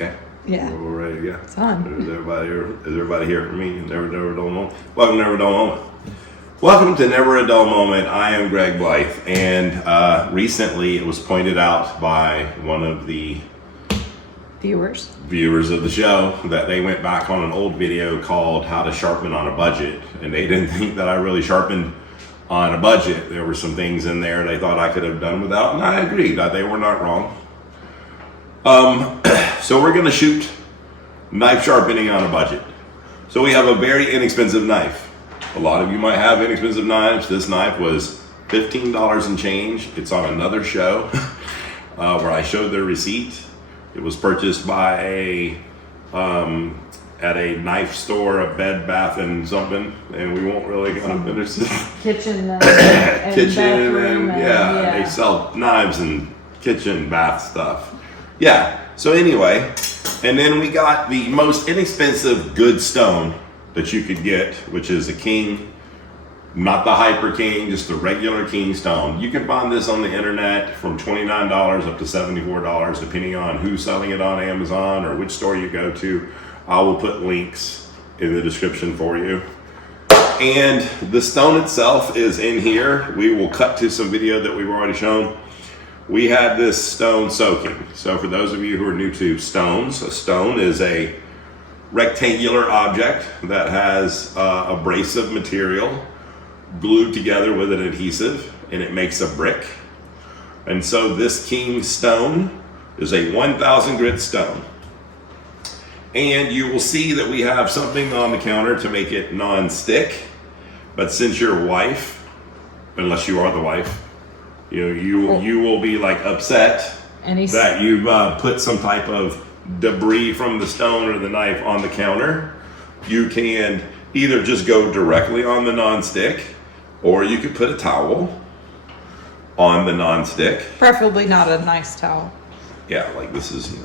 Okay. Yeah. We're ready to go. It's on. Is everybody here for me? Never a dull moment. Welcome to Never a Dull Moment. Welcome to Never a Dull Moment. I am Greg Blythe, and recently it was pointed out by one of the viewers of the show that they went back on an old video called How to Sharpen on a Budget, and they didn't think that I really sharpened on a budget. There were some things in there they thought I could have done without, and I agreed that they were not wrong. So we're gonna shoot knife sharpening on a budget. So we have a very inexpensive knife. A lot of you might have inexpensive knives. This knife was $15 and change. It's on another show where I showed their receipt. It was purchased by at a knife store, a Bed Bath and something, and we won't really go into finish this. Kitchen and Kitchen bathroom and they sell knives and kitchen bath stuff. Yeah, so anyway, and then we got the most inexpensive good stone that you could get, which is a king, not the hyper king, just the regular king stone. You can find this on the internet from $29 up to $74, depending on who's selling it on Amazon or which store you go to. I will put links in the description for you. And the stone itself is in here. We will cut to some video that we've already shown. We had this stone soaking. So for those of you who are new to stones, a stone is a rectangular object that has abrasive material glued together with an adhesive, and it makes a brick. And so this king stone is a 1,000 grit stone. And you will see that we have something on the counter to make it non-stick. But since your wife, unless you are the wife, you will be like upset that you've put some type of debris from the stone or the knife on the counter. You can either just go directly on the non-stick, or you could put a towel on the non-stick. Preferably not a nice towel. Yeah, like this is,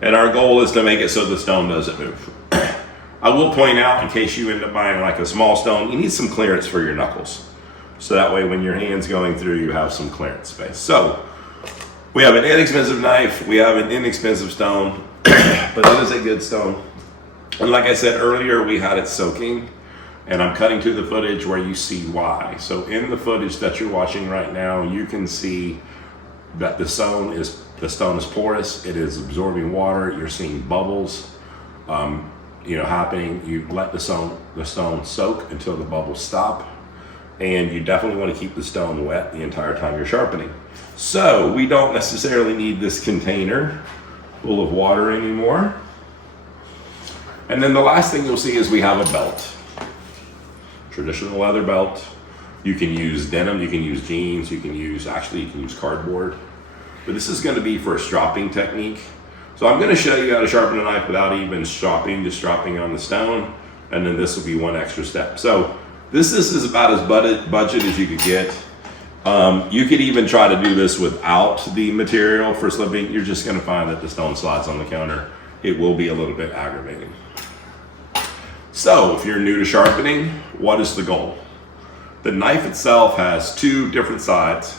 And our goal is to make it so the stone doesn't move. I will point out, in case you end up buying like a small stone, you need some clearance for your knuckles. So that way when your hand's going through, you have some clearance space. So we have an inexpensive knife, we have an inexpensive stone, but it is a good stone. And like I said earlier, we had it soaking, and I'm cutting to the footage where you see why. So in the footage that you're watching right now, you can see that the stone is porous. It is absorbing water. You're seeing bubbles, happening. You let the stone soak until the bubbles stop, and you definitely want to keep the stone wet the entire time you're sharpening. So we don't necessarily need this container full of water anymore. And then the last thing you'll see is we have a belt. Traditional leather belt. You can use denim, you can use jeans, you can use cardboard. But this is going to be for a stropping technique. So I'm going to show you how to sharpen a knife without even stropping, just stropping on the stone. And then this will be one extra step. So this is about as budget as you could get. You could even try to do this without the material for slipping. You're just going to find that the stone slides on the counter. It will be a little bit aggravating. So if you're new to sharpening, what is the goal? The knife itself has two different sides.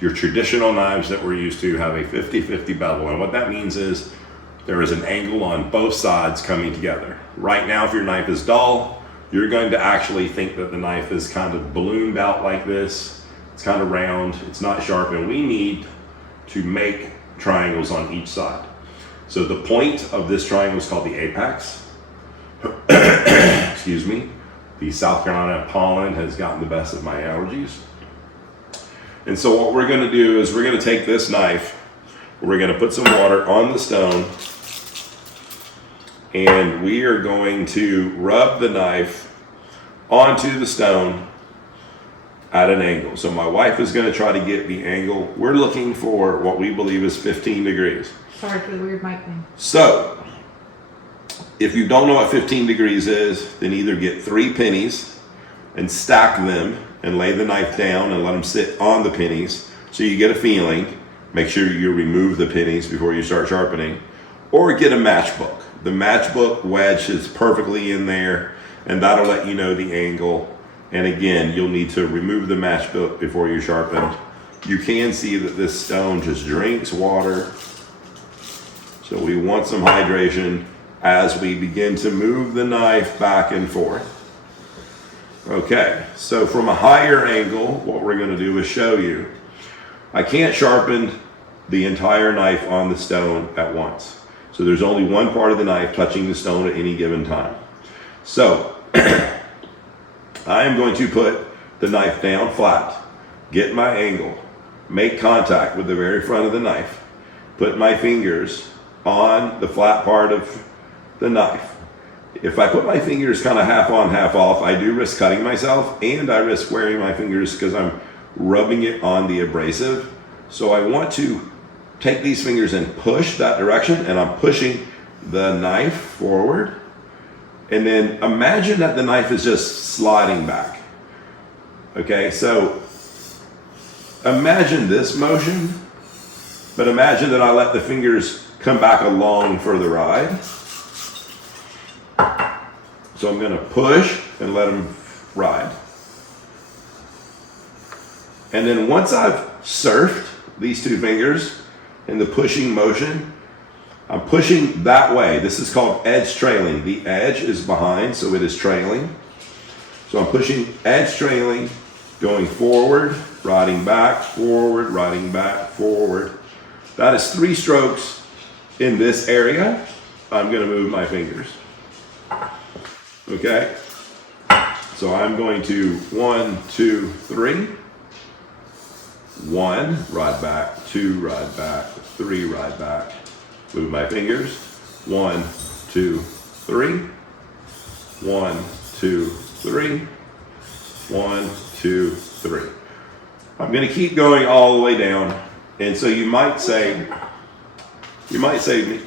Your traditional knives that we're used to have a 50-50 bevel, and what that means is there is an angle on both sides coming together. Right now, if your knife is dull, you're going to actually think that the knife is kind of ballooned out like this. It's kind of round, it's not sharp, and we need to make triangles on each side. So the point of this triangle is called the apex. Excuse me. The South Carolina pollen has gotten the best of my allergies. And so what we're going to do is we're going to take this knife, we're going to put some water on the stone, and we are going to rub the knife onto the stone at an angle. So my wife is going to try to get the angle. We're looking for what we believe is 15 degrees. Sorry for the weird mic thing. So if you don't know what 15 degrees is, then either get 3 pennies and stack them and lay the knife down and let them sit on the pennies so you get a feeling. Make sure you remove the pennies before you start sharpening. Or get a matchbook. The matchbook wedge is perfectly in there, and that'll let you know the angle. And again, you'll need to remove the matchbook before you sharpen. You can see that this stone just drinks water. So we want some hydration as we begin to move the knife back and forth. Okay, so from a higher angle, what we're going to do is show you. I can't sharpen the entire knife on the stone at once. So there's only one part of the knife touching the stone at any given time. So I am going to put the knife down flat, get my angle, make contact with the very front of the knife, put my fingers on the flat part of the knife. If I put my fingers kind of half on, half off, I do risk cutting myself, and I risk wearing my fingers because I'm rubbing it on the abrasive. So I want to take these fingers and push that direction, and I'm pushing the knife forward. And then imagine that the knife is just sliding back. Okay, so imagine this motion, but imagine that I let the fingers come back along for the ride. So I'm going to push and let them ride. And then once I've surfed these two fingers in the pushing motion, I'm pushing that way. This is called edge trailing. The edge is behind, so it is trailing. So I'm pushing edge trailing, going forward, riding back, forward, riding back, forward. That is 3 strokes in this area. I'm going to move my fingers. Okay, so I'm going to 1, 2, 3. 1, ride back, 2, ride back, 3, ride back. Move my fingers. 1, 2, 3. 1, 2, 3. 1, 2, 3. I'm going to keep going all the way down. And so you might say,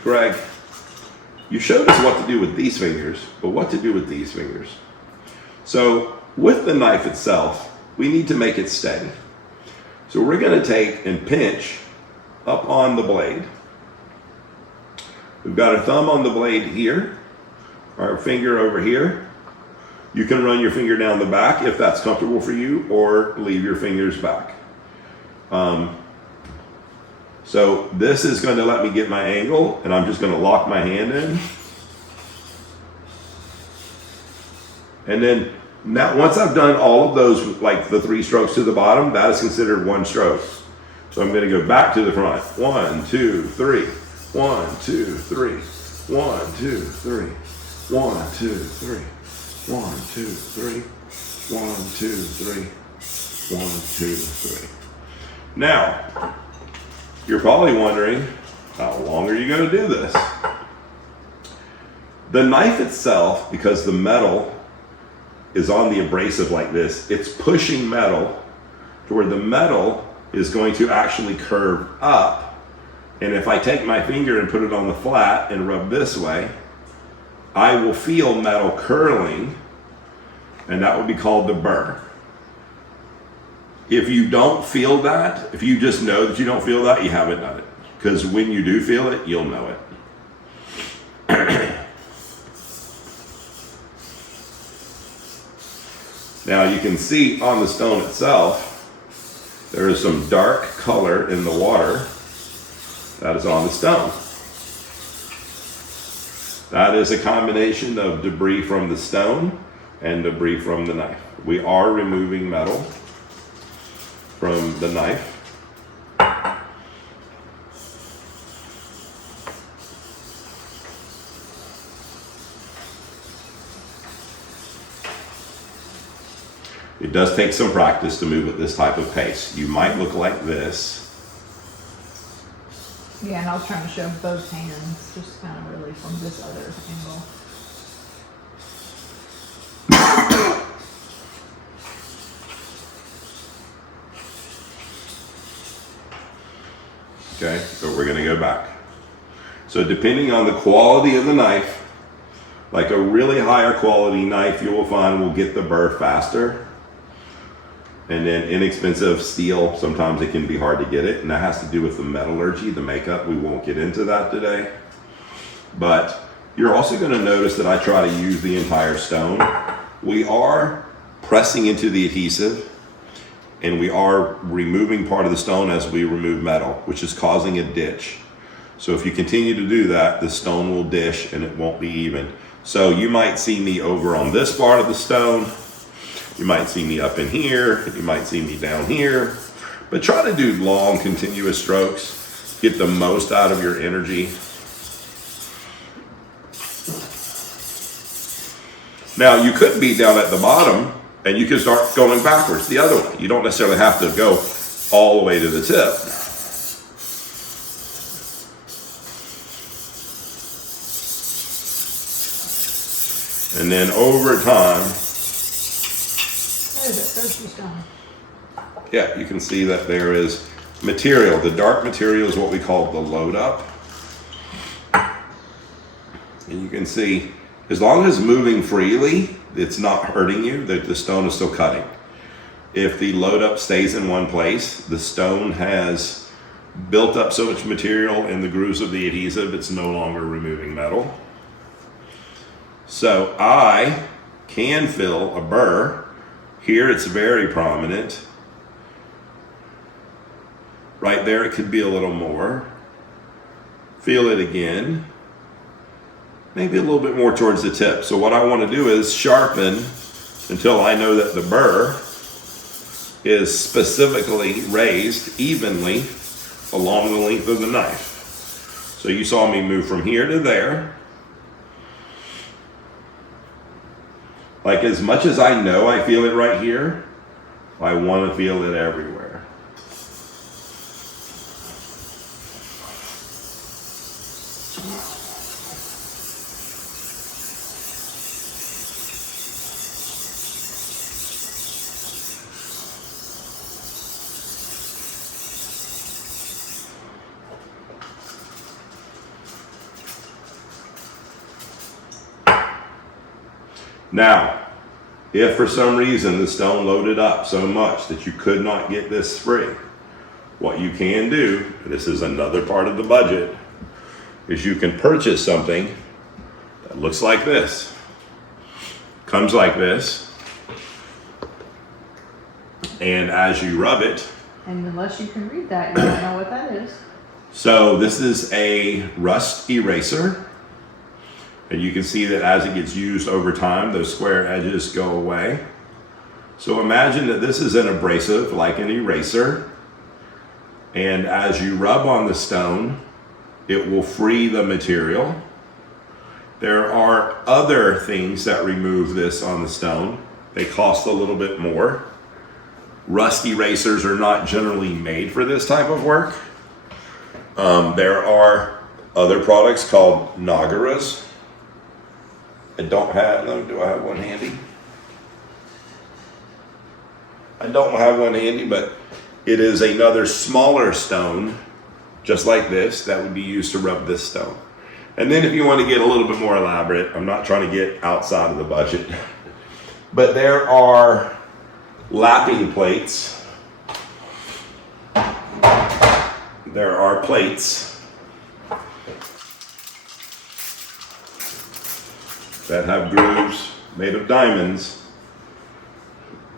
Greg, you showed us what to do with these fingers, but what to do with these fingers? So with the knife itself, we need to make it steady. So we're going to take and pinch up on the blade. We've got our thumb on the blade here, our finger over here. You can run your finger down the back if that's comfortable for you, or leave your fingers back. So this is going to let me get my angle, and I'm just going to lock my hand in. And then now, once I've done all of those, like the 3 strokes to the bottom, that is considered 1 stroke. So I'm going to go back to the front. 1, 2, 3. 1, 2, 3. 1, 2, 3. 1, 2, 3. 1, 2, 3. 1, 2, 3. 1, 2, 3. Now, you're probably wondering, how long are you going to do this? The knife itself, because the metal is on the abrasive like this, it's pushing metal to where the metal is going to actually curve up. And if I take my finger and put it on the flat and rub this way, I will feel metal curling, and that would be called the burr. If you don't feel that, if you just know that you don't feel that, you haven't done it. Because when you do feel it, you'll know it. Now you can see on the stone itself, there is some dark color in the water that is on the stone. That is a combination of debris from the stone and debris from the knife. We are removing metal from the knife. It does take some practice to move at this type of pace. You might look like this. Yeah, and I was trying to show both hands, just kind of really from this other angle. Okay, so we're gonna go back. So depending on the quality of the knife, like a really higher quality knife, you will find will get the burr faster. And then inexpensive steel, sometimes it can be hard to get it, and that has to do with the metallurgy, the makeup. We won't get into that today. But you're also going to notice that I try to use the entire stone. We are pressing into the adhesive, and we are removing part of the stone as we remove metal, which is causing a ditch. So if you continue to do that, the stone will dish and it won't be even. So you might see me over on this part of the stone. You might see me up in here. You might see me down here. But try to do long, continuous strokes. Get the most out of your energy. Now, you could be down at the bottom and you can start going backwards the other way. You don't necessarily have to go all the way to the tip. And then over time, There's a thirsty stone. yeah, you can see that there is material. The dark material is what we call the load up. And you can see, as long as it's moving freely, it's not hurting you, the stone is still cutting. If the load up stays in one place, the stone has built up so much material in the grooves of the adhesive, it's no longer removing metal. So I can fill a burr. Here it's very prominent. Right there it could be a little more. Feel it again. Maybe a little bit more towards the tip. So what I want to do is sharpen until I know that the burr is specifically raised evenly along the length of the knife. So you saw me move from here to there. Like as much as I know I feel it right here, I want to feel it everywhere. Now, if for some reason the stone loaded up so much that you could not get this free, what you can do, this is another part of the budget, is you can purchase something that looks like this, comes like this, and as you rub it. And unless you can read that, you don't know what that is. So this is a rust eraser. And you can see that as it gets used over time, those square edges go away. So imagine that this is an abrasive, like an eraser. And as you rub on the stone, it will free the material. There are other things that remove this on the stone. They cost a little bit more. Rust erasers are not generally made for this type of work. There are other products called Nagaras. Do I have one handy? I don't have one handy, but it is another smaller stone, just like this, that would be used to rub this stone. And then if you want to get a little bit more elaborate, I'm not trying to get outside of the budget, but there are lapping plates. There are plates that have grooves made of diamonds,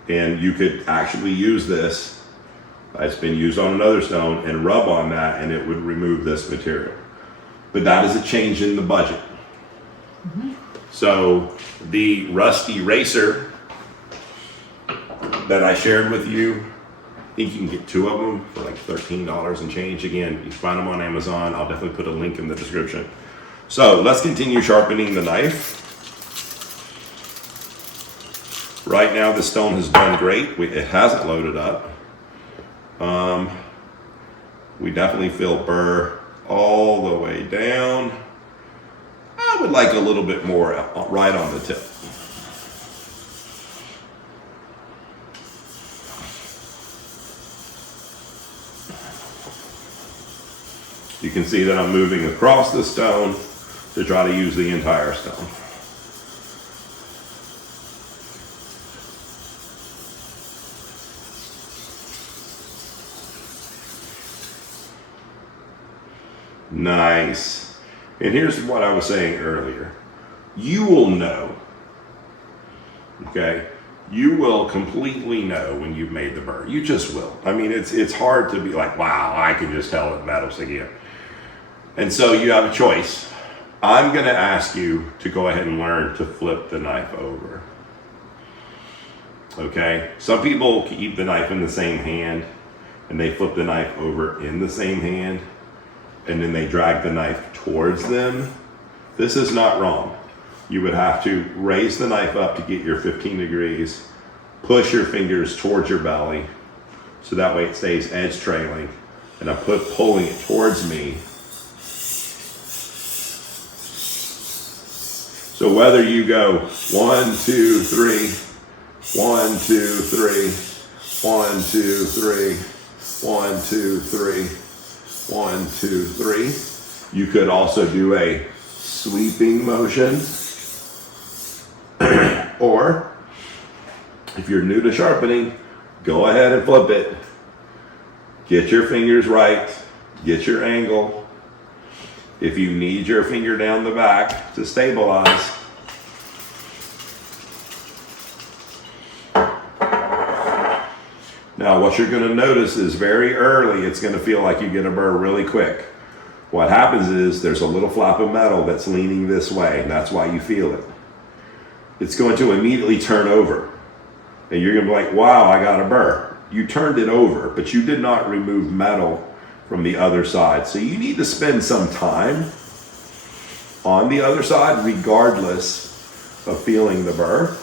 and you could actually use this. It's been used on another stone and rub on that and it would remove this material. But that is a change in the budget. Mm-hmm. So the rust eraser that I shared with you, I think you can get 2 of them for like $13 and change. Again, you can find them on Amazon. I'll definitely put a link in the description. So let's continue sharpening the knife. Right now the stone has done great. It hasn't loaded up. We definitely feel burr all the way down. I would like a little bit more right on the tip. You can see that I'm moving across the stone to try to use the entire stone. Nice. And here's what I was saying earlier. You will know, okay? You will completely know when you've made the burr. You just will. I mean, it's hard to be like, wow, I can just tell it metal's again. And so you have a choice. I'm going to ask you to go ahead and learn to flip the knife over. Okay? Some people keep the knife in the same hand and they flip the knife over in the same hand and then they drag the knife towards them. This is not wrong. You would have to raise the knife up to get your 15 degrees, push your fingers towards your belly so that way it stays edge trailing, and I'm pulling it towards me. So whether you go 1, 2, 3, 1, 2, 3, 1, 2, 3, 1, 2, 3, 1, 2, 3, you could also do a sweeping motion. Or if you're new to sharpening, go ahead and flip it. Get your fingers right, get your angle. If you need your finger down the back to stabilize, now what you're going to notice is very early it's going to feel like you get a burr really quick. What happens is there's a little flap of metal that's leaning this way, and that's why you feel it. It's going to immediately turn over, and you're going to be like, wow, I got a burr. You turned it over, but you did not remove metal from the other side. So you need to spend some time on the other side regardless of feeling the burr.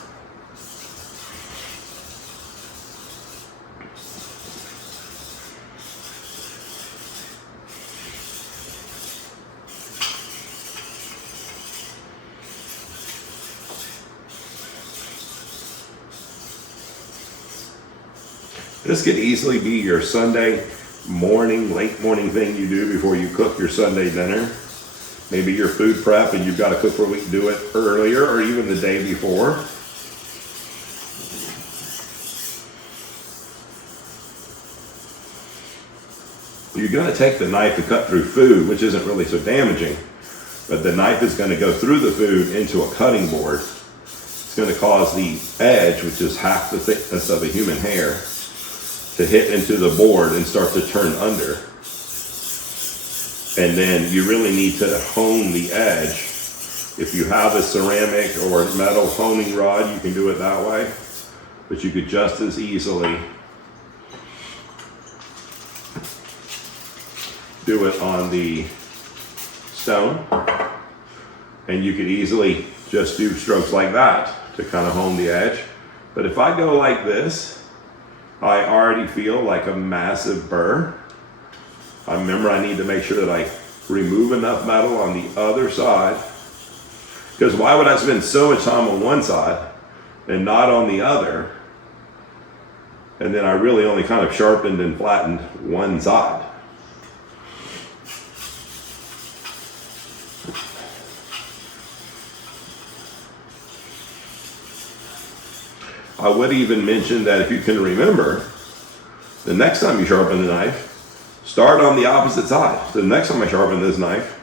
This could easily be your Sunday morning, late morning thing you do before you cook your Sunday dinner. Maybe your food prep and you've got to cook for a week, do it earlier or even the day before. You're going to take the knife to cut through food, which isn't really so damaging, but the knife is going to go through the food into a cutting board. It's going to cause the edge, which is half the thickness of a human hair, to hit into the board and start to turn under. And then you really need to hone the edge. If you have a ceramic or metal honing rod, you can do it that way, but you could just as easily do it on the stone, and you could easily just do strokes like that to kind of hone the edge. But if I go like this, I already feel like a massive burr. I remember I need to make sure that I remove enough metal on the other side, because why would I spend so much time on one side and not on the other? And then I really only kind of sharpened and flattened one side. I would even mention that if you can remember, the next time you sharpen the knife, start on the opposite side. So the next time I sharpen this knife,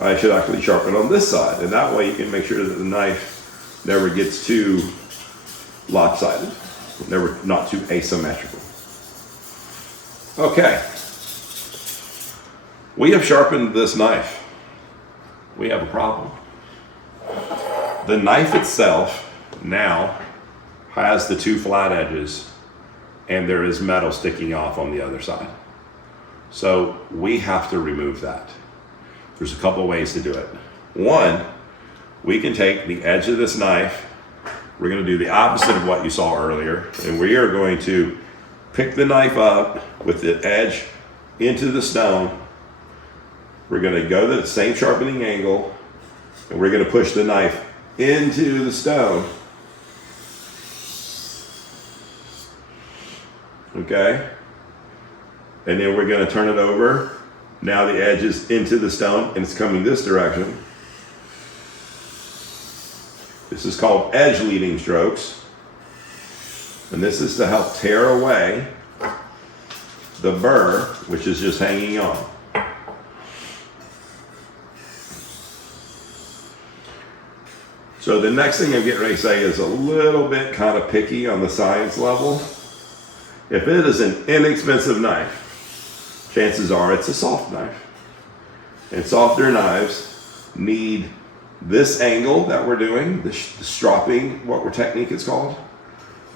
I should actually sharpen on this side. And that way you can make sure that the knife never gets too lopsided, not too asymmetrical. Okay. We have sharpened this knife. We have a problem. The knife itself now has the two flat edges and there is metal sticking off on the other side. So we have to remove that. There's a couple ways to do it. One, we can take the edge of this knife, we're going to do the opposite of what you saw earlier, and we are going to pick the knife up with the edge into the stone. We're going to go to the same sharpening angle, and we're going to push the knife into the stone. Okay? And then we're going to turn it over. Now the edge is into the stone and it's coming this direction. This is called edge leading strokes. And this is to help tear away the burr, which is just hanging on. So the next thing I'm getting ready to say is a little bit kind of picky on the science level. If it is an inexpensive knife, chances are it's a soft knife. and softer knives need this angle that we're doing, the stropping, what technique it's called.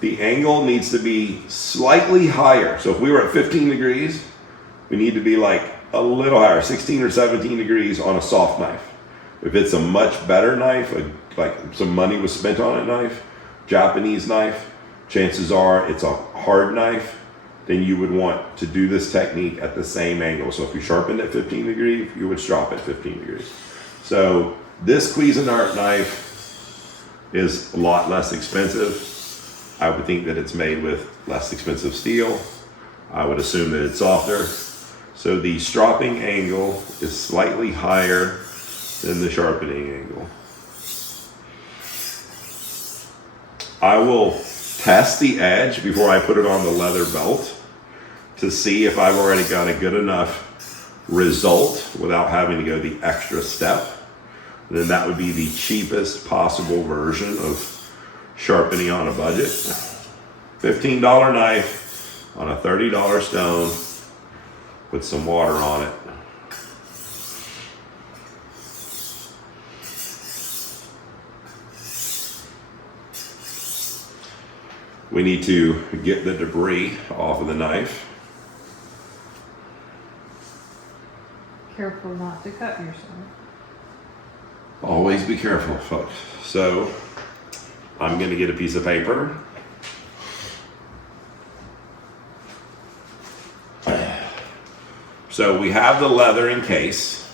The angle needs to be slightly higher. So if we were at 15 degrees, we need to be like a little higher, 16 or 17 degrees on a soft knife. If it's a much better knife, like some money was spent on a knife, Japanese knife, chances are it's a hard knife, then you would want to do this technique at the same angle. So if you sharpened at 15 degrees, you would strop at 15 degrees. So this Cuisinart knife is a lot less expensive. I would think that it's made with less expensive steel. I would assume that it's softer. So the stropping angle is slightly higher than the sharpening angle. I will test the edge before I put it on the leather belt to see if I've already got a good enough result without having to go the extra step. Then that would be the cheapest possible version of sharpening on a budget. $15 knife on a $30 stone with some water on it. We need to get the debris off of the knife. Careful not to cut yourself. Always be careful, folks. So I'm going to get a piece of paper. So we have the leather in case,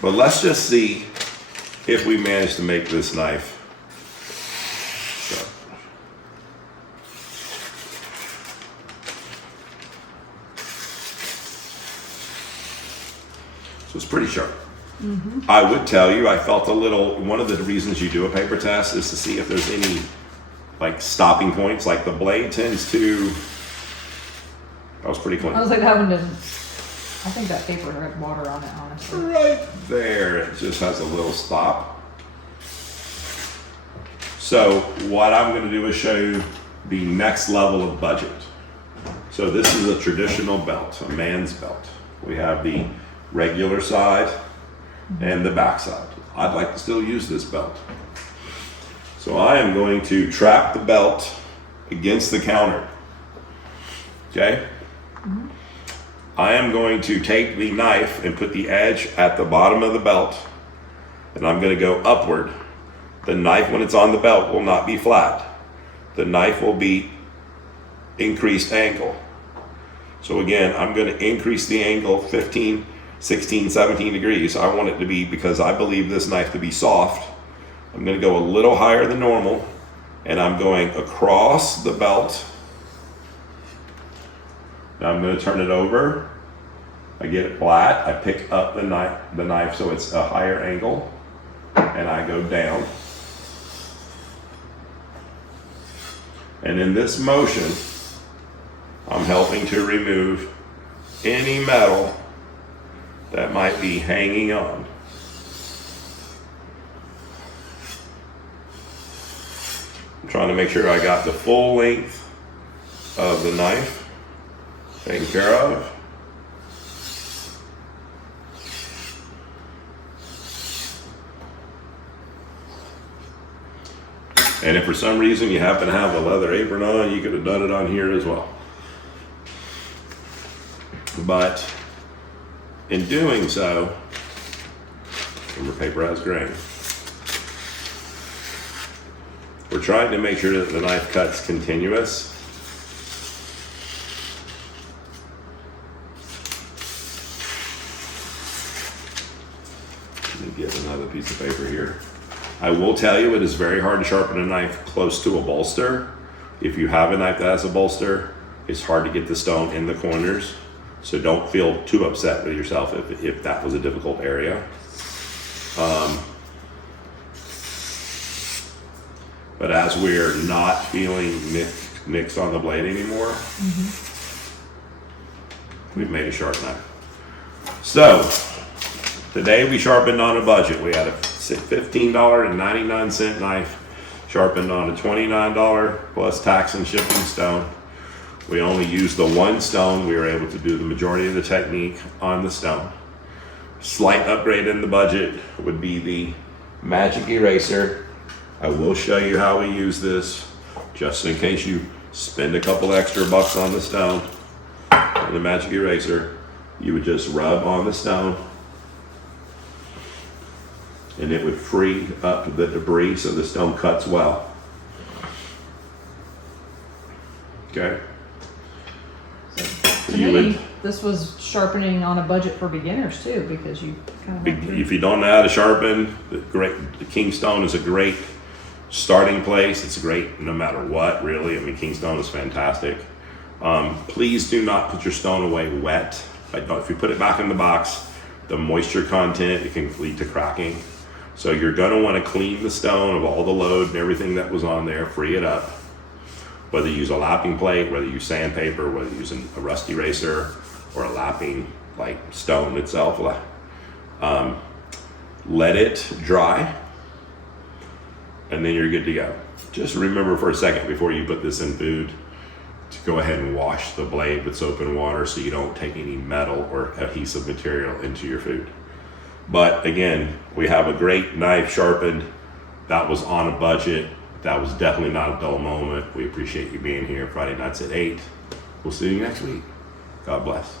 but let's just see if we manage to make this knife. So it's pretty sharp. Mm-hmm. I would tell you, I felt a little, one of the reasons you do a paper test is to see if there's any like stopping points, like the blade tends to, that was pretty clean. I was like, that one didn't, I think that paper had water on it, honestly. Right there, it just has a little stop. So what I'm going to do is show you the next level of budget. So this is a traditional belt, a man's belt. We have the regular side and the back side. I'd like to still use this belt. So I am going to trap the belt against the counter. Okay? Mm-hmm. I am going to take the knife and put the edge at the bottom of the belt, and I'm going to go upward. The knife, when it's on the belt, will not be flat. The knife will be increased angle. So again, I'm going to increase the angle 15, 16, 17 degrees. I want it to be, because I believe this knife to be soft, I'm going to go a little higher than normal, and I'm going across the belt. Now I'm going to turn it over. I get it flat. I pick up the knife so it's a higher angle, and I go down. And in this motion, I'm helping to remove any metal that might be hanging on. I'm trying to make sure I got the full length of the knife taken care of. And if for some reason you happen to have a leather apron on, you could have done it on here as well. But in doing so, remember, paper has grain. We're trying to make sure that the knife cuts continuous. Let me get another piece of paper here. I will tell you, it is very hard to sharpen a knife close to a bolster. If you have a knife that has a bolster, it's hard to get the stone in the corners. So don't feel too upset with yourself if that was a difficult area. But as we're not feeling nicks on the blade anymore, we've made a sharp knife. So today we sharpened on a budget. We had a $15.99 knife sharpened on a $29 plus tax and shipping stone. We only used the one stone. We were able to do the majority of the technique on the stone. slight upgrade in the budget would be the magic eraser. I will show you how we use this, just in case you spend a couple extra bucks on the stone. On the magic eraser, you would just rub on the stone, and it would free up the debris so the stone cuts well. Okay. To me, this was sharpening on a budget for beginners too, because you kind of If you don't know how to sharpen, the king stone is a great starting place. It's great no matter what, really. I mean, king stone is fantastic. Please do not put your stone away wet. If you put it back in the box, the moisture content, it can lead to cracking. So you're gonna wanna clean the stone of all the load and everything that was on there, free it up. Whether you use a lapping plate, whether you use sandpaper, whether you use a rust eraser or a lapping like stone itself. Let it dry, and then you're good to go. Just remember for a second before you put this in food to go ahead and wash the blade with soap and water so you don't take any metal or adhesive material into your food. But again, we have a great knife sharpened. That was on a budget. That was definitely not a dull moment. We appreciate you being here Friday nights at 8. We'll see you next week. God bless.